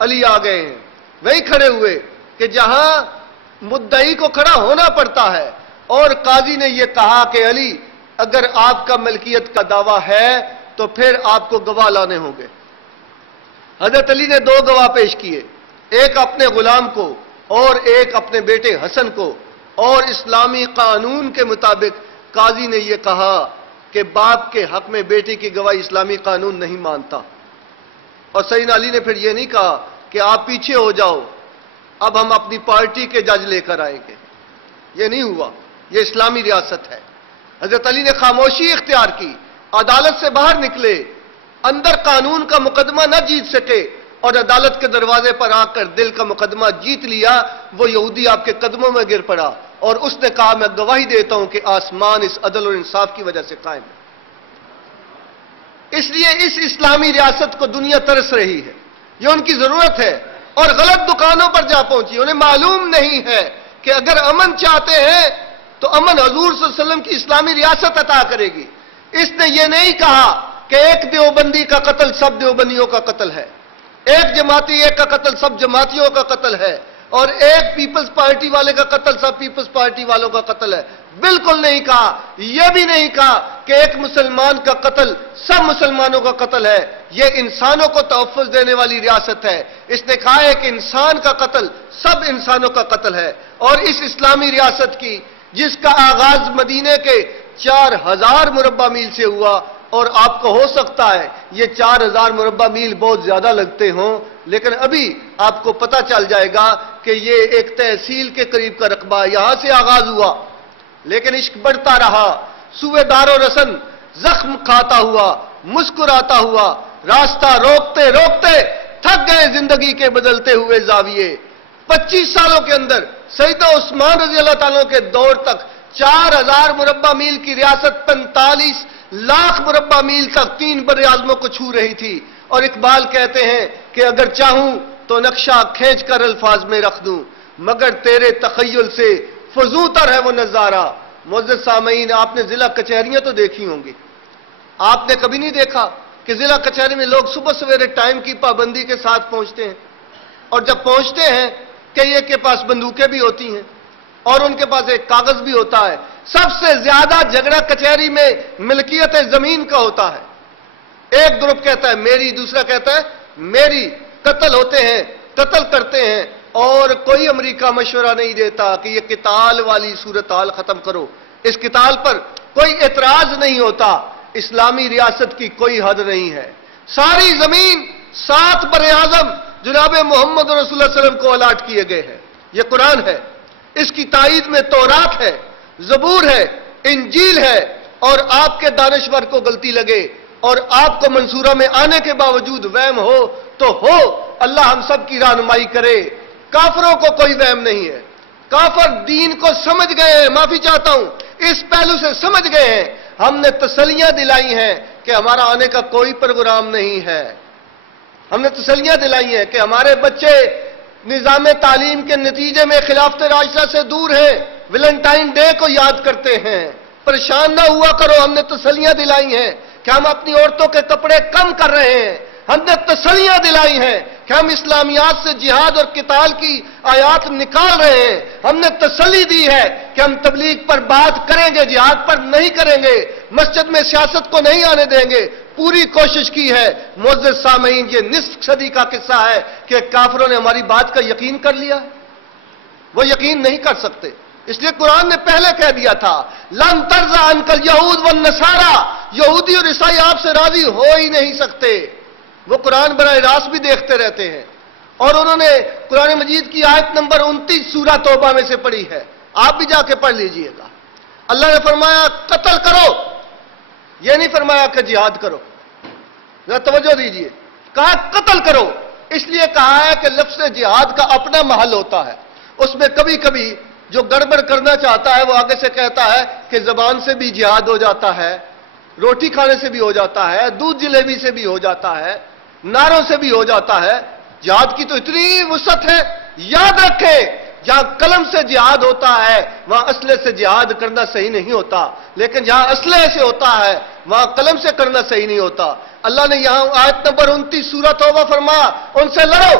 علی آ گئے ہیں، وہی کھڑے ہوئے کہ جہاں مدعی کو کھڑا ہونا پڑتا ہے، اور قاضی نے یہ کہا کہ علی اگر آپ کا ملکیت کا دعویٰ ہے تو پھر آپ کو گواہ لانے ہوں گے۔ حضرت علی نے 2 گواہ پیش کیے، ایک اپنے غلام کو اور ایک اپنے بیٹے حسن کو، اور اسلامی قانون کے مطابق قاضی نے یہ کہا کہ باپ کے حق میں بیٹے کی گواہی اسلامی قانون نہیں مانتا۔ اور سیدنا علی نے پھر یہ نہیں کہا کہ آپ پیچھے ہو جاؤ، اب ہم اپنی پارٹی کے جج لے کر آئیں گے، یہ نہیں ہوا، یہ اسلامی ریاست ہے۔ حضرت علی نے خاموشی اختیار کی، عدالت سے باہر نکلے، اندر قانون کا مقدمہ نہ جیت سکے اور عدالت کے دروازے پر آ کر دل کا مقدمہ جیت لیا۔ وہ یہودی آپ کے قدموں میں گر پڑا اور اس نے کہا میں گواہی دیتا ہوں کہ آسمان اس عدل اور انصاف کی وجہ سے قائم ہے۔ اس لیے اس اسلامی ریاست کو دنیا ترس رہی ہے، یہ ان کی ضرورت ہے، اور غلط دکانوں پر جا پہنچی۔ انہیں معلوم نہیں ہے کہ اگر امن چاہتے ہیں تو امن حضور صلی اللہ علیہ وسلم کی اسلامی ریاست عطا کرے گی۔ اس نے یہ نہیں کہا کہ ایک دیوبندی کا قتل سب دیوبندیوں کا قتل ہے، ایک جماعتی ایک کا قتل سب جماعتیوں کا قتل ہے، اور ایک پیپلز پارٹی والے کا قتل سب پیپلز پارٹی والوں کا قتل ہے۔ بالکل نہیں کہا۔ یہ بھی نہیں کہا کہ ایک مسلمان کا قتل سب مسلمانوں کا قتل ہے۔ یہ انسانوں کو تحفظ دینے والی ریاست ہے۔ اس نے کہا ہے کہ انسان کا قتل سب انسانوں کا قتل ہے، اور اس اسلامی ریاست کی جس کا آغاز مدینے کے 4000 مربع میل سے ہوا، اور آپ کو ہو سکتا ہے یہ 4000 مربع میل بہت زیادہ لگتے ہوں، لیکن ابھی آپ کو پتہ چل جائے گا کہ یہ ایک تحصیل کے قریب کا رقبہ، یہاں سے آغاز ہوا، لیکن عشق بڑھتا رہا۔ سوئے دار و رسن زخم کھاتا ہوا، مسکراتا ہوا، راستہ روکتے روکتے تھک گئے زندگی کے بدلتے ہوئے زاویے۔ 25 سالوں کے اندر سیدنا عثمان رضی اللہ تعالیٰ کے دور تک 4000 مربع میل کی ریاست 45 لاکھ مربع میل تک 3 بر اعظموں کو چھو رہی تھی۔ اور اقبال کہتے ہیں کہ اگر چاہوں تو نقشہ کھینچ کر الفاظ میں رکھ دوں، مگر تیرے تخیل سے فزوں تر ہے وہ نظارہ۔ معزز سامعین، آپ نے ضلع کچہریاں تو دیکھی ہوں گی، آپ نے کبھی نہیں دیکھا کہ ضلع کچہری میں لوگ صبح سویرے ٹائم کی پابندی کے ساتھ پہنچتے ہیں، اور جب پہنچتے ہیں کئی ایک کے پاس بندوقیں بھی ہوتی ہیں اور ان کے پاس ایک کاغذ بھی ہوتا ہے۔ سب سے زیادہ جھگڑا کچہری میں ملکیت زمین کا ہوتا ہے۔ ایک گروپ کہتا ہے میری، دوسرا کہتا ہے میری، قتل ہوتے ہیں، قتل کرتے ہیں، اور کوئی امریکہ مشورہ نہیں دیتا کہ یہ قتال والی صورتحال ختم کرو۔ اس قتال پر کوئی اعتراض نہیں ہوتا۔ اسلامی ریاست کی کوئی حد نہیں ہے۔ ساری زمین 7 بر اعظم جناب محمد رسول اللہ صلی اللہ علیہ وسلم کو الاٹ کیے گئے ہیں۔ یہ قرآن ہے، اس کی تائید میں تورات ہے، زبور ہے، انجیل ہے، اور آپ کے دانشور کو غلطی لگے اور آپ کو منصورہ میں آنے کے باوجود وہم ہو تو ہو، اللہ ہم سب کی رہنمائی کرے۔ کافروں کو کوئی وہم نہیں ہے، کافر دین کو سمجھ گئے ہیں، معافی چاہتا ہوں، اس پہلو سے سمجھ گئے ہیں۔ ہم نے تسلیاں دلائی ہیں کہ ہمارا آنے کا کوئی پروگرام نہیں ہے، ہم نے تسلیاں دلائی ہیں کہ ہمارے بچے نظام تعلیم کے نتیجے میں خلافت راشدہ سے دور ہیں، ویلنٹائن ڈے کو یاد کرتے ہیں، پریشان نہ ہوا کرو۔ ہم نے تسلیاں دلائی ہیں کہ ہم اپنی عورتوں کے کپڑے کم کر رہے ہیں، ہم نے تسلیاں دلائی ہیں کہ ہم اسلامیات سے جہاد اور قتال کی آیات نکال رہے ہیں، ہم نے تسلی دی ہے کہ ہم تبلیغ پر بات کریں گے، جہاد پر نہیں کریں گے، مسجد میں سیاست کو نہیں آنے دیں گے، پوری کوشش کی ہے۔ معزز سامعین، یہ نصف صدی کا قصہ ہے کہ کافروں نے ہماری بات کا یقین کر لیا، وہ یقین نہیں کر سکتے۔ اس لیے قرآن نے پہلے کہہ دیا تھا لن ترضى عنك اليهود والنصارى، یہودی اور عیسائی آپ سے راضی ہو ہی نہیں سکتے۔ وہ قرآن براہ راست بھی دیکھتے رہتے ہیں، اور انہوں نے قرآن مجید کی آیت نمبر 29 سورہ توبہ میں سے پڑھی ہے، آپ بھی جا کے پڑھ لیجئے گا۔ اللہ نے فرمایا قتل کرو، یہ نہیں فرمایا کہ جہاد کرو، ذرا توجہ دیجئے، کہا قتل کرو۔ اس لیے کہا ہے کہ لفظ جہاد کا اپنا محل ہوتا ہے، اس میں کبھی کبھی جو گڑبڑ کرنا چاہتا ہے وہ آگے سے کہتا ہے کہ زبان سے بھی جہاد ہو جاتا ہے، روٹی کھانے سے بھی ہو جاتا ہے، دودھ جلیبی سے بھی ہو جاتا ہے، نعروں سے بھی ہو جاتا ہے۔ جہاد کی تو اتنی وسعت ہے، یاد رکھیں جہاں قلم سے جہاد ہوتا ہے وہاں اسلحے سے جہاد کرنا صحیح نہیں ہوتا، لیکن جہاں اسلحے سے ہوتا ہے وہاں قلم سے کرنا صحیح نہیں ہوتا۔ اللہ نے یہاں آیت نمبر 29 سورہ توبہ فرمایا ان سے لڑو،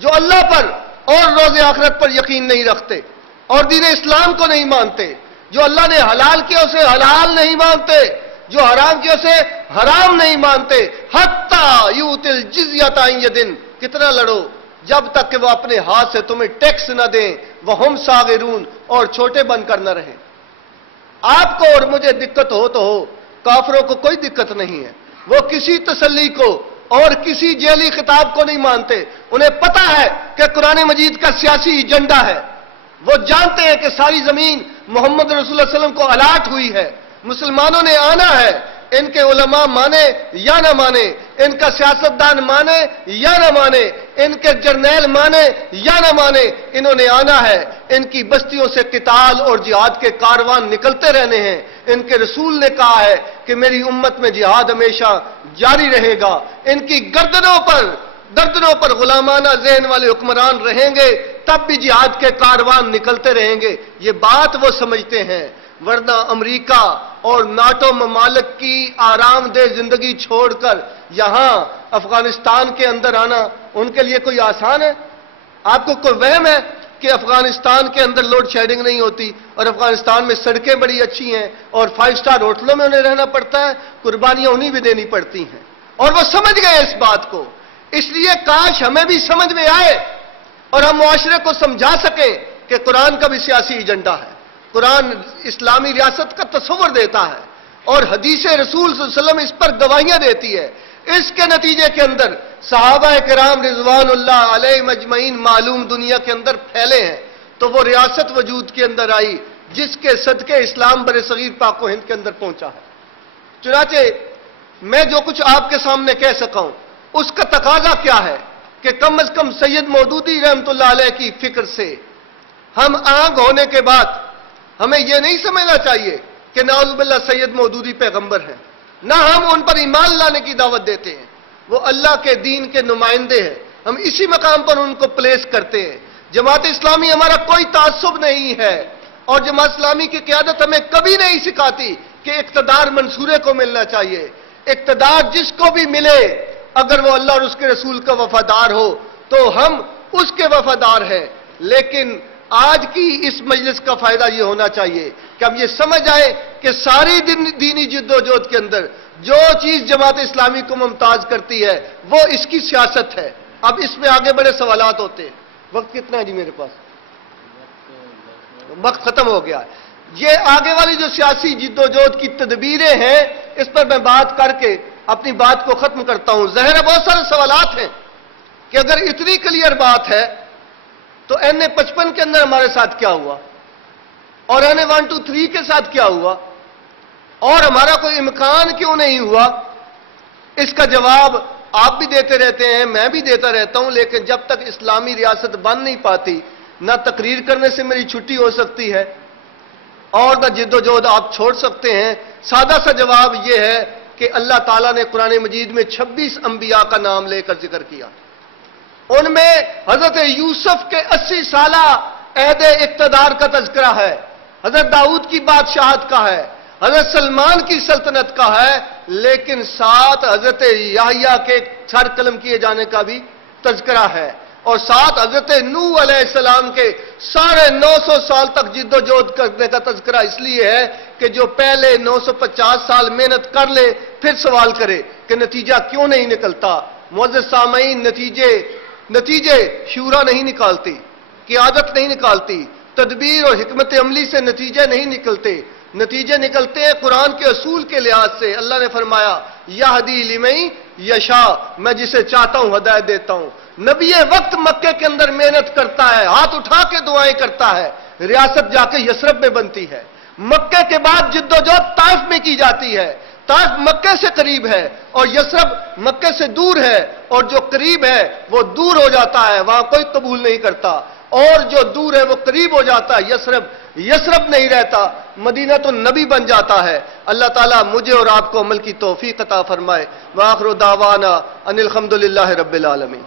جو اللہ پر اور روز آخرت پر یقین نہیں رکھتے اور دین اسلام کو نہیں مانتے، جو اللہ نے حلال کیا اسے حلال نہیں مانتے، جو حرام کیا اسے حرام نہیں مانتے، حتی یؤتی الجزیۃ عن ید، کتنا لڑو جب تک کہ وہ اپنے ہاتھ سے تمہیں ٹیکس نہ دیں، وہم صاغرون، اور چھوٹے بن کر نہ رہیں۔ آپ کو اور مجھے دقت ہو تو ہو، کافروں کو کوئی دقت نہیں ہے، وہ کسی تسلی کو اور کسی جیلی خطاب کو نہیں مانتے، انہیں پتا ہے کہ قرآن مجید کا سیاسی ایجنڈا ہے، وہ جانتے ہیں کہ ساری زمین محمد رسول اللہ صلی اللہ علیہ وسلم کو الاٹ ہوئی ہے، مسلمانوں نے آنا ہے، ان کے علماء مانے یا نہ مانے، ان کا سیاستدان مانے یا نہ مانے، ان کے جرنیل مانے یا نہ مانے، انہوں نے آنا ہے، ان کی بستیوں سے قتال اور جہاد کے کاروان نکلتے رہنے ہیں۔ ان کے رسول نے کہا ہے کہ میری امت میں جہاد ہمیشہ جاری رہے گا، ان کی گردنوں پر غلامانہ ذہن والے حکمران رہیں گے، تب بھی جہاد کے کاروان نکلتے رہیں گے، یہ بات وہ سمجھتے ہیں۔ ورنہ امریکہ اور ناٹو ممالک کی آرام دہ زندگی چھوڑ کر یہاں افغانستان کے اندر آنا ان کے لیے کوئی آسان ہے؟ آپ کو کوئی وہم ہے کہ افغانستان کے اندر لوڈ شیڈنگ نہیں ہوتی اور افغانستان میں سڑکیں بڑی اچھی ہیں اور 5 سٹار ہوٹلوں میں انہیں رہنا پڑتا ہے، قربانیاں انہیں بھی دینی پڑتی ہیں، اور وہ سمجھ گئے اس بات کو۔ اس لیے کاش ہمیں بھی سمجھ میں آئے اور ہم معاشرے کو سمجھا سکیں کہ قرآن کا بھی سیاسی ایجنڈا ہے، قرآن اسلامی ریاست کا تصور دیتا ہے اور حدیث رسول صلی اللہ علیہ وسلم اس پر گواہیاں دیتی ہے۔ اس کے نتیجے کے اندر صحابہ کرام رضوان اللہ علیہم اجمعین معلوم دنیا کے اندر پھیلے ہیں، تو وہ ریاست وجود کے اندر آئی جس کے صدقے اسلام برصغیر پاک و ہند کے اندر پہنچا ہے۔ چنانچہ میں جو کچھ آپ کے سامنے کہہ سکا ہوں اس کا تقاضا کیا ہے کہ کم از کم سید مودودی رحمۃ اللہ علیہ کی فکر سے ہم آنکھ ہونے کے بعد ہمیں یہ نہیں سمجھنا چاہیے کہ نعوذ باللہ سید مودودی پیغمبر ہیں، نہ ہم ان پر ایمان لانے کی دعوت دیتے ہیں، وہ اللہ کے دین کے نمائندے ہیں، ہم اسی مقام پر ان کو پلیس کرتے ہیں۔ جماعت اسلامی ہمارا کوئی تعصب نہیں ہے اور جماعت اسلامی کی قیادت ہمیں کبھی نہیں سکھاتی کہ اقتدار منصورے کو ملنا چاہیے۔ اقتدار جس کو بھی ملے اگر وہ اللہ اور اس کے رسول کا وفادار ہو تو ہم اس کے وفادار ہیں، لیکن آج کی اس مجلس کا فائدہ یہ ہونا چاہیے کہ ہم یہ سمجھ آئے کہ ساری دینی جد و جہد کے اندر جو چیز جماعت اسلامی کو ممتاز کرتی ہے وہ اس کی سیاست ہے۔ اب اس میں آگے بڑے سوالات ہوتے ہیں۔ وقت کتنا ہے جی میرے پاس؟ وقت ختم ہو گیا ہے۔ یہ آگے والی جو سیاسی جد و جہد کی تدبیریں ہیں اس پر میں بات کر کے اپنی بات کو ختم کرتا ہوں۔ ظاہر ہے بہت سارے سوالات ہیں کہ اگر اتنی کلیئر بات ہے تو NA-55 کے اندر ہمارے ساتھ کیا ہوا اور NA-123 کے ساتھ کیا ہوا اور ہمارا کوئی امکان کیوں نہیں ہوا؟ اس کا جواب آپ بھی دیتے رہتے ہیں، میں بھی دیتا رہتا ہوں، لیکن جب تک اسلامی ریاست بن نہیں پاتی نہ تقریر کرنے سے میری چھٹی ہو سکتی ہے اور نہ جد و جہد آپ چھوڑ سکتے ہیں۔ سادہ سا جواب یہ ہے کہ اللہ تعالیٰ نے قرآن مجید میں 26 انبیاء کا نام لے کر ذکر کیا، ان میں حضرت یوسف کے 80 سالہ عہد اقتدار کا تذکرہ ہے، حضرت داؤد کی بادشاہت کا ہے، حضرت سلمان کی سلطنت کا ہے، لیکن ساتھ حضرت یحییٰ کے سر قلم کیے جانے کا بھی تذکرہ ہے، اور ساتھ حضرت نوح علیہ السلام کے 950 سال تک جد و جہد کرنے کا تذکرہ اس لیے ہے کہ جو پہلے 950 سال محنت کر لے پھر سوال کرے کہ نتیجہ کیوں نہیں نکلتا۔ معزز سامعین، نتیجے شورا نہیں نکالتی، قیادت نہیں نکالتی، تدبیر اور حکمت عملی سے نتیجے نہیں نکلتے، نتیجے نکلتے ہیں قرآن کے اصول کے لحاظ سے۔ اللہ نے فرمایا یہدی لمن یشاء، میں جسے چاہتا ہوں ہدایت دیتا ہوں۔ نبی وقت مکے کے اندر محنت کرتا ہے، ہاتھ اٹھا کے دعائیں کرتا ہے، ریاست جا کے یثرب میں بنتی ہے۔ مکے کے بعد جد و جہد طائف میں کی جاتی ہے، طائف مکے سے قریب ہے اور یثرب مکے سے دور ہے، اور جو قریب ہے وہ دور ہو جاتا ہے، وہاں کوئی قبول نہیں کرتا، اور جو دور ہے وہ قریب ہو جاتا ہے، یثرب نہیں رہتا، مدینہ تو نبی بن جاتا ہے۔ اللہ تعالیٰ مجھے اور آپ کو عمل کی توفیق عطا فرمائے۔ وآخر دعوانا ان الحمدللہ رب العالمین۔